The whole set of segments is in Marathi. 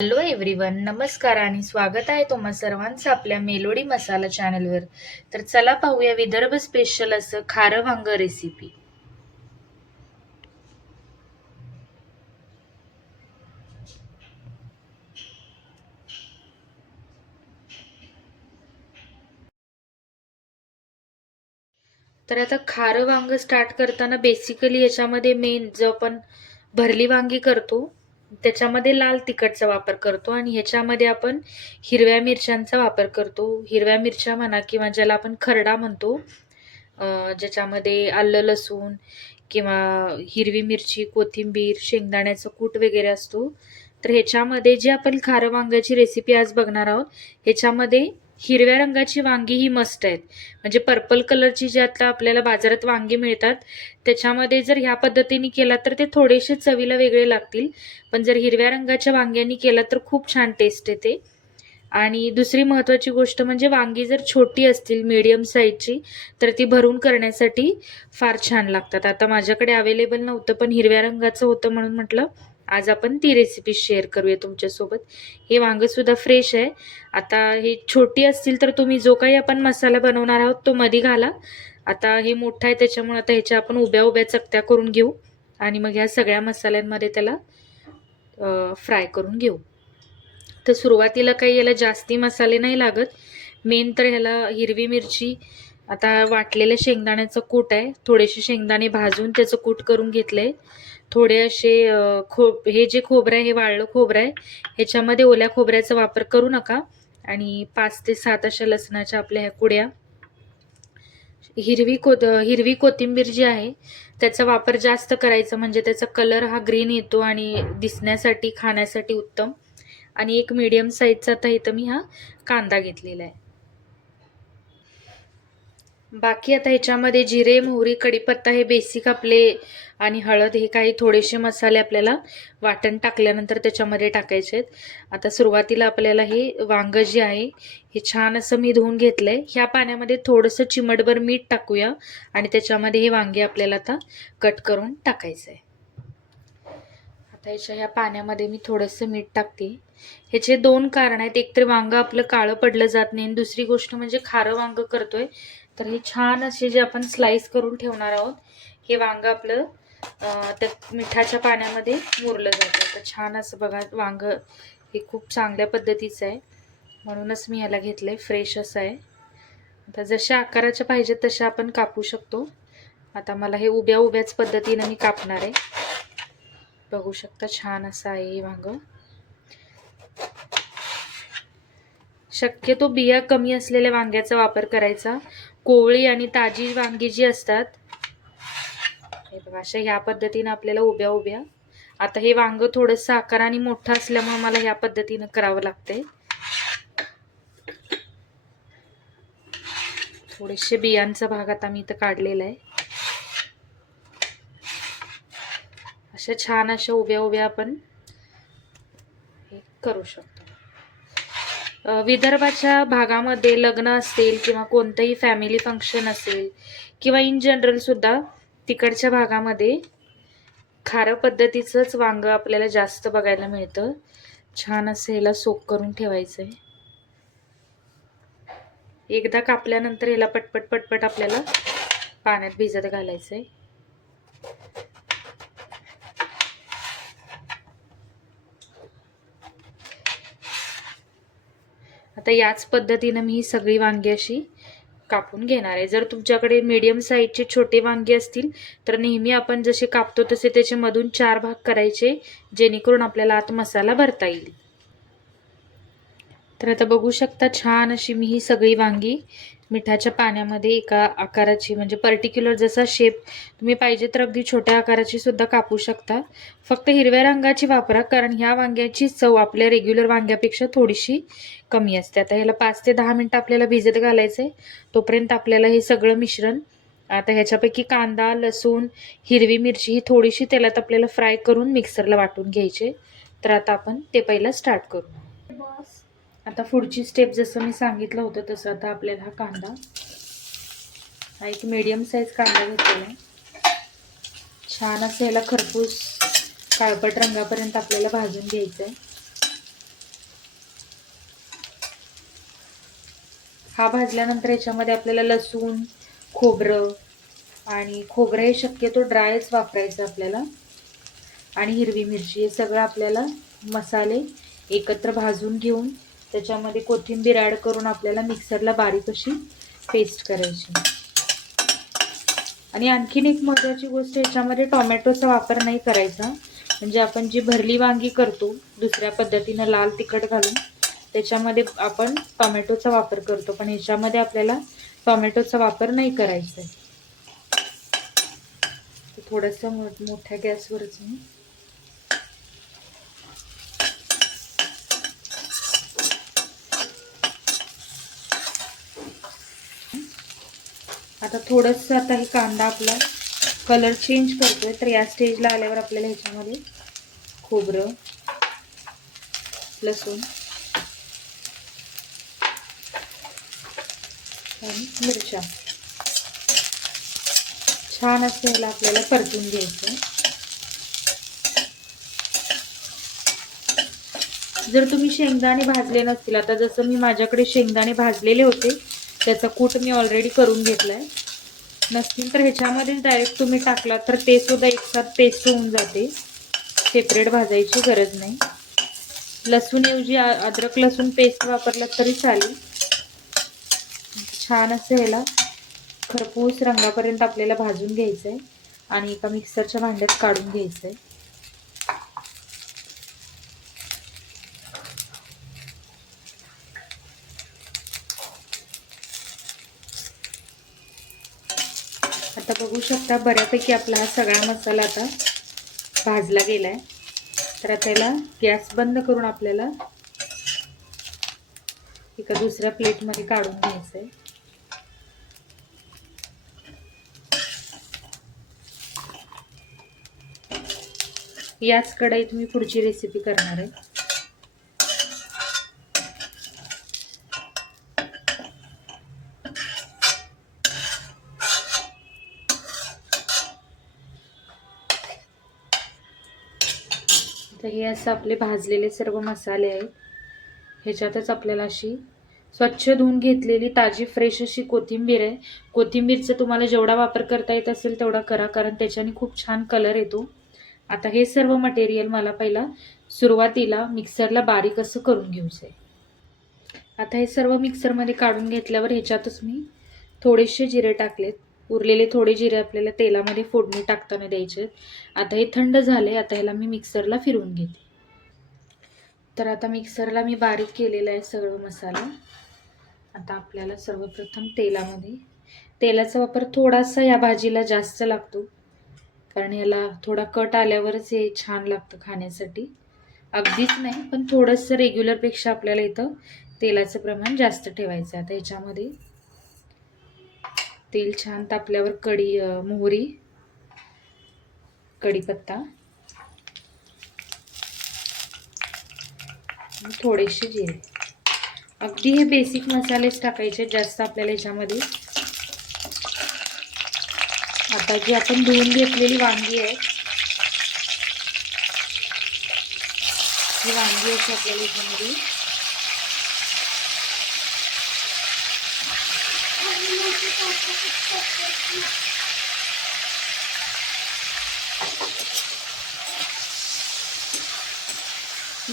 हॅलो एव्हरीवन नमस्कार आणि स्वागत आहे तुम्हा सर्वांचं आपल्या मेलोडी मसाला चॅनलवर तर चला पाहूया विदर्भ स्पेशल असं खारं वांग रेसिपी तर आता खारं वांग स्टार्ट करताना बेसिकली याच्यामध्ये मेन जो आपण भरली वांगी करतो त्याच्यामध्ये लाल तिखटचा वापर करतो आणि ह्याच्यामध्ये आपण हिरव्या मिरच्यांचा वापर करतो. हिरव्या मिरच्या म्हणा किंवा ज्याला आपण खरडा म्हणतो ज्याच्यामध्ये आलं लसूण किंवा हिरवी मिरची कोथिंबीर शेंगदाण्याचं कूट वगैरे असतो. तर ह्याच्यामध्ये जे आपण खारं वांग्याची रेसिपी आज बघणार आहोत ह्याच्यामध्ये हिरव्या रंगाची वांगी ही मस्त आहेत. म्हणजे पर्पल कलरची जी आता आपल्याला बाजारात वांगी मिळतात त्याच्यामध्ये जर ह्या पद्धतीने केला तर ते थोडेसे चवीला वेगळे लागतील. पण जर हिरव्या रंगाच्या वांग्यांनी केला तर खूप छान टेस्ट येते. आणि दुसरी महत्त्वाची गोष्ट म्हणजे वांगी जर छोटी असतील मीडियम साईजची तर ती भरून करण्यासाठी फार छान लागतात. आता माझ्याकडे अवेलेबल नव्हतं पण हिरव्या रंगाचं होतं म्हणून म्हटलं आज आपण ती रेसिपी शेअर करूया तुमच्यासोबत. हे वांगंसुद्धा फ्रेश आहे. आता हे छोटी असतील तर तुम्ही जो काही आपण मसाला बनवणार आहोत तो मध्ये घाला. आता हे मोठं आहे त्याच्यामुळे आता ह्याच्या आपण उभ्या उभ्या चकत्या करून घेऊ. आणि मग ह्या सगळ्या मसाल्यांमध्ये त्याला फ्राय करून घेऊ. तर सुरुवातीला काही याला जास्ती मसाले नाही लागत. मेन तर ह्याला हिरवी मिरची आता वाटलेलं शेंगदाण्याचं कूट आहे. थोडेसे शेंगदाणे भाजून त्याचं कूट करून घेतलं आहे थोडे असे खो हे जे खोबरं आहे हे वाळलं खोबरं आहे ह्याच्यामध्ये ओल्या खोबऱ्याचा वापर करू नका. आणि पाच ते सात अशा लसणाच्या आपल्या ह्या कुड्या. हिरवी को हिरवी कोथिंबीर जी आहे त्याचा वापर जास्त करायचा. म्हणजे त्याचा कलर हा ग्रीन येतो आणि दिसण्यासाठी खाण्यासाठी उत्तम. आणि एक मीडियम साईजचा आता इथं मी हा कांदा घेतलेला आहे. बाकी आता ह्याच्यामध्ये जिरे मोहरी कढीपत्ता हे बेसिक आपले आणि हळद हे काही थोडेसे मसाले आपल्याला वाटण टाकल्यानंतर त्याच्यामध्ये टाकायचे आहेत. आता सुरुवातीला आपल्याला हे वांगं जे आहे हे छान असं मी धुवून घेतलं आहे ह्या पाण्यामध्ये थोडंसं चिमटभर मीठ टाकूया आणि त्याच्यामध्ये हे वांगे आपल्याला आता कट करून टाकायचं आहे ह्याच्या ह्या पाण्यामध्ये मी थोडंसं मीठ टाकते. ह्याचे दोन कारण आहेत. एक तर वांग आपलं काळं पडलं जात नाही. आणि दुसरी गोष्ट म्हणजे खारं वांगं करतोय. तर हे छान असे जे आपण स्लाइस करून ठेवणार आहोत हे वांग आपलं त्या मिठाच्या पाण्यामध्ये मुरलं जातं. तर छान असं बघा वांग हे खूप चांगल्या पद्धतीचं आहे. म्हणूनच मी याला घेतलं आहे फ्रेश असं आहे. आता जशा आकाराच्या पाहिजेत तशा आपण कापू शकतो. आता मला हे उभ्या उभ्याच पद्धतीनं मी कापणार आहे. बघू शकता छान असं आहे हे वांग. शक्यतो बिया कमी असलेल्या वांग्याचा वापर करायचा. कोवळी आणि ताजी वांगी जी असतात हे बघा अशा ह्या पद्धतीनं आपल्याला उभ्या उभ्या. आता हे वांग थोडंसं आकाराने मोठं असल्यामुळे मला ह्या पद्धतीनं करावं लागतंय थोडेसे बियांचा भाग आता मी इथं काढलेला आहे. अशा छान अशा उभ्या उभ्या आपण हे करू शकतो. विदर्भाच्या भागामध्ये लग्न असेल किंवा कोणतंही फॅमिली फंक्शन असेल किंवा इन जनरल सुद्धा तिकडच्या भागामध्ये खारं पद्धतीचंच वांग आपल्याला जास्त बघायला मिळतं. छान असं ह्याला सोक करून ठेवायचं आहे एकदा कापल्यानंतर ह्याला पटपट पटपट आपल्याला पाण्यात भिजत घालायचं आहे आता याच पद्धतीनं मी ही सगळी वांगी अशी कापून घेणार आहे. जर तुमच्याकडे मीडियम साईजचे छोटे वांगे असतील तर नेहमी आपण जसे कापतो तसे त्याच्यामधून चार भाग करायचे जेणेकरून आपल्याला आत मसाला भरता येईल. तर आता बघू शकता छान अशी मी ही सगळी वांगी मिठाच्या पाण्यामध्ये एका आकाराची म्हणजे पर्टिक्युलर जसा शेप तुम्ही पाहिजे तर अगदी छोट्या आकाराची सुद्धा कापू शकता. फक्त हिरव्या रंगाची वापरा कारण ह्या वांग्याची चव आपल्या रेग्युलर वांग्यापेक्षा थोडीशी कमी असते. आता ह्याला पाच ते दहा मिनटं आपल्याला भिजत घालायचं आहे तोपर्यंत आपल्याला हे सगळं मिश्रण आता ह्याच्यापैकी कांदा लसूण हिरवी मिरची ही थोडीशी तेलात आपल्याला फ्राय करून मिक्सरला वाटून घ्यायचे. तर आता आपण ते पहिलं स्टार्ट करू. आता पुढची स्टेप जसं मी सांगितलं होतं तसं आता आपल्याला हा कांदा हा एक मीडियम साईज कांदा घेतलेला आहे. छान असं ह्याला खरपूस काळपट रंगापर्यंत आपल्याला भाजून घ्यायचं आहे. हा भाजल्यानंतर याच्यामध्ये आपल्याला लसूण खोबरं आणि खोबरं हे शक्यतो ड्रायच वापरायचं आपल्याला. आणि हिरवी मिरची हे सगळं आपल्याला मसाले एकत्र भाजून घेऊन त्याच्यामध्ये कोथिंबीर ॲड करून आपल्याला मिक्सरला बारीक अशी पेस्ट करायची. आणि आणखीन एक महत्त्वाची गोष्ट याच्यामध्ये टोमॅटोचा वापर नाही करायचा. म्हणजे आपण जी भरली वांगी करतो दुसऱ्या पद्धतीनं लाल तिखट घालून त्याच्यामध्ये आपण टोमॅटोचा वापर करतो. पण ह्याच्यामध्ये आपल्याला टोमॅटोचा वापर नाही करायचा आहे. थोडंसं मो मोठ्या गॅसवरच मी आता थोडंसं आता हे कांदा आपला कलर चेंज करतोय तर या स्टेजला आल्यावर आपल्याला ह्याच्यामध्ये खोबरं लसूण आणि मिरच्या. छान असं ह्याला आपल्याला परतून घ्यायचं. जर तुम्ही शेंगदाणे भाजले नसतील आता जसं मी माझ्याकडे शेंगदाणे भाजलेले होते त्याचा कूट मी ऑलरेडी करून घेतलाय. नसतील तर ह्याच्यामध्येच डायरेक्ट तुम्ही टाकला तर ते सुद्धा एकसाथ पेस्ट होऊन जाते. सेपरेट भाजायची गरज नाही. लसूणऐवजी अद्रक लसूण पेस्ट वापरला तरी चालेल. छान असं ह्याला खरपूस रंगापर्यंत आपल्याला भाजून घ्यायचं आहे आणि एका मिक्सरच्या भांड्यात काढून घ्यायचं आहे आता आता बऱ्यापैकी आपला हा सगळा मसाला आता भाजला गेला आहे तर आता याला गॅस बंद करून आपल्याला एका दुसऱ्या प्लेटमध्ये काढून घ्यायचं आहे याच कढाईत मी पुढची रेसिपी करणार आहे. तर हे असं आपले भाजलेले सर्व मसाले आहेत. ह्याच्यातच आपल्याला अशी स्वच्छ धुवून घेतलेली ताजी फ्रेश अशी कोथिंबीर आहे. कोथिंबीरचा तुम्हाला जेवढा वापर करता येत असेल तेवढा करा कारण त्याच्याने खूप छान कलर येतो. आता हे सर्व मटेरियल मला पहिला सुरुवातीला मिक्सरला बारीक असं करून घ्यायचं आहे. आता हे सर्व मिक्सरमध्ये काढून घेतल्यावर ह्याच्यातच मी थोडेसे जिरे टाकलेत. उरलेले थोडे जिरे आपल्याला तेलामध्ये फोडणी टाकताना द्यायचे. आता हे थंड झाले आता ह्याला मी मिक्सरला फिरवून घेते. तर आता मिक्सरला मी बारीक केलेला आहे सगळं मसाला. आता आपल्याला सर्वप्रथम तेलामध्ये तेलाचा वापर थोडासा या भाजीला जास्त लागतो. कारण याला थोडा कट आल्यावरच हे छान लागतं खाण्यासाठी. अगदीच नाही पण थोडंसं रेग्युलरपेक्षा आपल्याला इथं तेलाचं प्रमाण जास्त ठेवायचं आहे. आता ह्याच्यामध्ये तेल छान तापल्यावर कढी मोहरी कढीपत्ता. थोडेसे जिरे. अगदी हे बेसिक मसालेच टाकायचे जास्त आपल्याला याच्यामध्ये. आता जी आपण धुवून घेतलेली वांगी आहे ही वांगी आहे आपल्याला याच्यामध्ये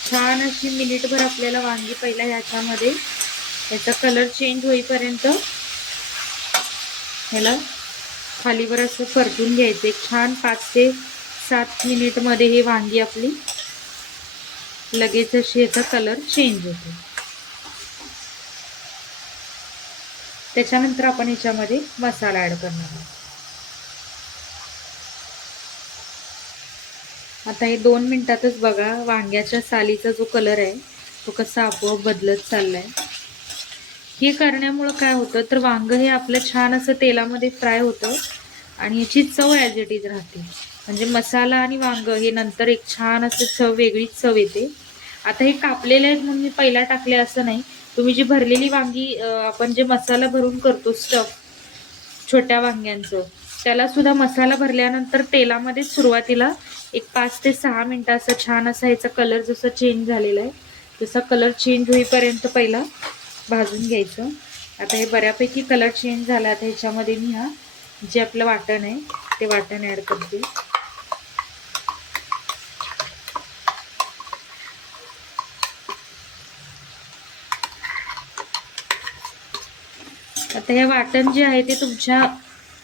छान अशी मिनिटभर आपल्याला वांगी पहिला ह्याच्यामध्ये. याचा कलर चेंज होईपर्यंत ह्याला खालीवर असं परतून घ्यायचं. एक छान पाच ते सात मिनिटमध्ये हे वांगी आपली लगेच अशी याचा कलर चेंज होतो. त्याच्यानंतर आपण ह्याच्यामध्ये मसाला ॲड करणार आहोत. आता हे दोन मिनटातच बघा वांग्याच्या सालीचा जो कलर आहे तो कसा आपोआप बदलत चाललाय. हे करण्यामुळं काय होतं तर वांग हे आपलं छान असं तेलामध्ये फ्राय होतं आणि याची चव ॲज इट इज राहते. म्हणजे मसाला आणि वांग हे नंतर एक छान असं चव वेगळीच चव येते. आता हे कापलेले आहेत म्हणून मी पहिला टाकले असं नाही तुम्ही जी भरलेली वांगी आपण जे मसाला भरून करतो स्टफ छोट्या वांग्यांचं त्याला सुद्धा मसाला भरल्यानंतर तेलामध्ये सुरुवातीला एक पाच ते सहा मिनटं असं छान असा ह्याचा कलर जसा चेंज झालेला आहे तसा कलर चेंज होईपर्यंत पहिला भाजून घ्यायचं. आता हे बऱ्यापैकी कलर चेंज झाला आता ह्याच्यामध्ये मी हा जे आपलं वाटण आहे ते वाटण ॲड करते. आता हे वाटण जे आहे ते तुमच्या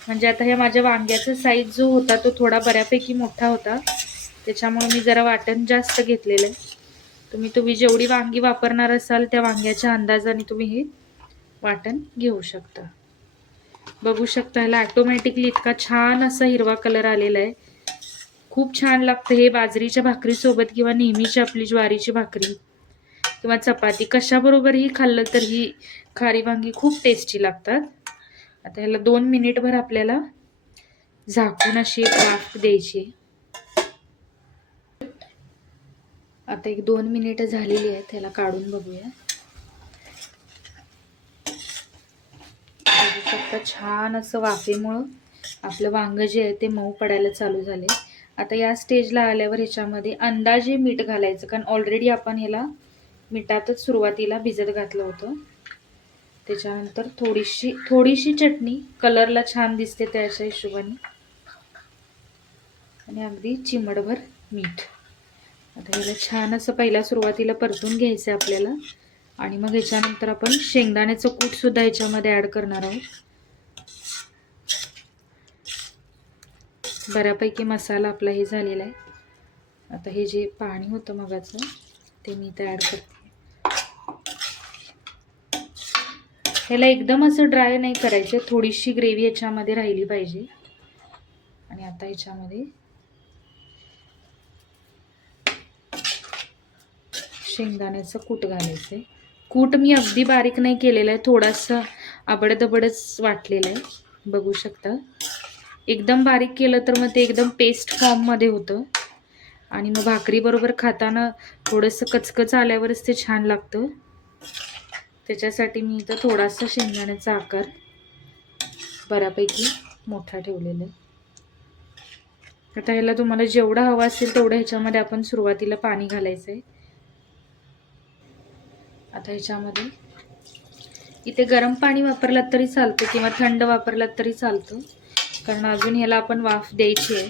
म्हणजे आता ह्या माझ्या वांग्याचा साईज जो होता तो थोडा बऱ्यापैकी मोठा होता. त्याच्यामुळे मी जरा वाटण जास्त घेतलेलं आहे. तुम्ही तुम्ही जेवढी वांगी वापरणार असाल त्या वांग्याच्या अंदाजाने तुम्ही हे वाटण घेऊ शकता. बघू शकता ह्याला ऑटोमॅटिकली इतका छान असा हिरवा कलर आलेला आहे. खूप छान लागतं हे बाजरीच्या भाकरीसोबत किंवा नेहमीची आपली ज्वारीची भाकरी. किंवा चपाती कशाबरोबरही खाल्लं तर ही खारी वांगी खूप टेस्टी लागतात. आता ह्याला दोन मिनिटभर आपल्याला झाकून अशी एक वाफ द्यायची. आता एक दोन मिनिटं झालेली आहेत त्याला काढून बघूया. शकता छान असं वाफेमुळं आपलं वांग जे आहे ते मऊ पडायला चालू झाले. आता या स्टेजला आल्यावर ह्याच्यामध्ये अंदाजे मीठ घालायचं कारण ऑलरेडी आपण ह्याला मिठातच सुरुवातीला भिजत घातलं होतं. त्याच्यानंतर थोडीशी थोडीशी चटणी कलरला छान दिसते त्याच्या हिशोबाने. आणि अगदी चिमडभर मीठ. आता याला छान असं पहिला सुरुवातीला परतून घ्यायचं आहे आपल्याला. आणि मग याच्यानंतर आपण शेंगदाण्याचं कूटसुद्धा ह्याच्यामध्ये ॲड करणार आहोत. बऱ्यापैकी मसाला आपला हे झालेला आहे. आता हे जे पाणी होतं मगाचं ते मी इथं ॲड करते. ह्याला एकदम असं ड्राय नाही करायचं थोडीशी ग्रेव्ही याच्यामध्ये राहिली पाहिजे. आणि आता ह्याच्यामध्ये शेंगदाण्याचं कूट घालायचं आहे कूट मी अगदी बारीक नाही केलेलं आहे थोडासा आबडदबडच वाटलेलं आहे. बघू शकता. एकदम बारीक केलं तर मग ते एकदम पेस्ट फॉर्ममध्ये होतं. आणि मग भाकरीबरोबर खाताना थोडंसं कचकच आल्यावरच ते छान लागतं. त्याच्यासाठी मी इथं थोडासा शेंगदाण्याचा आकार बऱ्यापैकी मोठा ठेवलेला आहे. आता ह्याला तुम्हाला जेवढा हवा असेल तेवढं ह्याच्यामध्ये आपण सुरुवातीला पाणी घालायचं आहे. आता ह्याच्यामध्ये इथे गरम पाणी वापरलात तरी चालतं किंवा थंड वापरलात तरी चालतं. कारण अजून ह्याला आपण वाफ द्यायची आहे.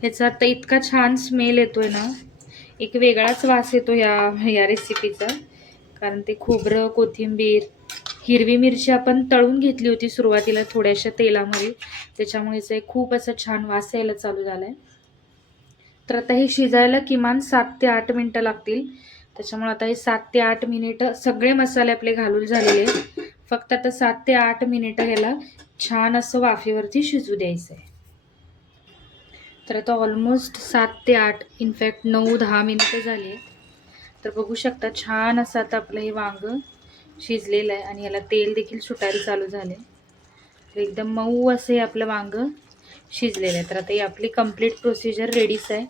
ह्याचा आता इतका छान स्मेल येतोय ना. एक वेगळाच वास येतो या या रेसिपीचा कारण ते खोबरं कोथिंबीर हिरवी मिरची आपण तळून घेतली होती सुरुवातीला थोड्याशा तेलामध्ये. त्याच्यामुळेच एक खूप असा छान वास यायला चालू झाला आहे तर आता हे शिजायला किमान सात ते आठ मिनटं लागतील. त्याच्यामुळे आता हे सात ते आठ मिनिटं सगळे मसाले आपले घालून झालेले आहेत. फक्त आता सात ते आठ मिनिटं ह्याला छान असं वाफेवरती शिजू द्यायचं आहे तर आता ऑलमोस्ट सात ते आठ इनफॅक्ट नऊ दहा मिनिटं झाली. तर बघू शकता छान असं आता आपलं हे वांग शिजलेलं आहे आणि याला तेल देखील सुटायला चालू झाले. तर एकदम मऊ असं हे आपलं वांग शिजलेलं आहे. तर आता ही आपली कंप्लीट प्रोसिजर रेडीच आहे.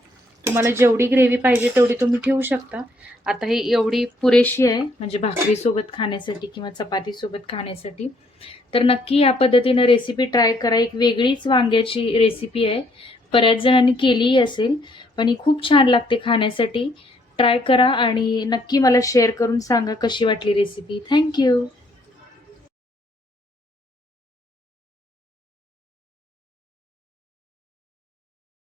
तुम्हाला जेवढी ग्रेव्ही पाहिजे तेवढी तुम्ही ठेवू शकता. आता हे एवढी पुरेशी आहे म्हणजे भाकरीसोबत खाण्यासाठी किंवा चपातीसोबत खाण्यासाठी. तर नक्की या पद्धतीनं रेसिपी ट्राय करा. एक वेगळीच वांग्याची रेसिपी आहे. बऱ्याच जणांनी केलीही असेल पण ही खूप छान लागते खाण्यासाठी. ट्राय करा आणि नक्की मला शेअर करून सांगा कशी वाटली रेसिपी थँक्यू